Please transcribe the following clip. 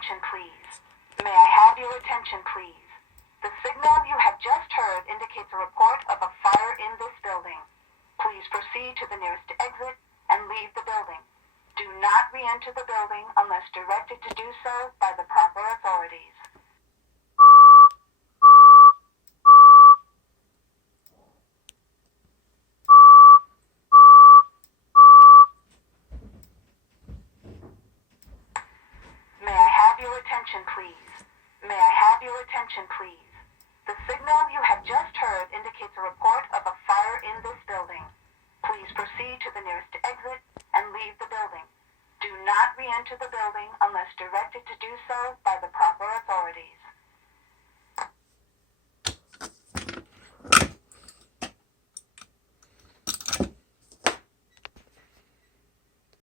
attention, please? May I have your attention, please? The signal you have just heard indicates a report of a fire in this building. Please proceed to the nearest exit and leave the building. Do not re-enter the building unless directed to do so by the proper authorities. May I have your attention, please? May I have your attention, please? The signal you have just heard indicates a report of a fire in this building. Please proceed to the nearest exit and leave the building. Do not re-enter the building unless directed to do so by the proper authorities.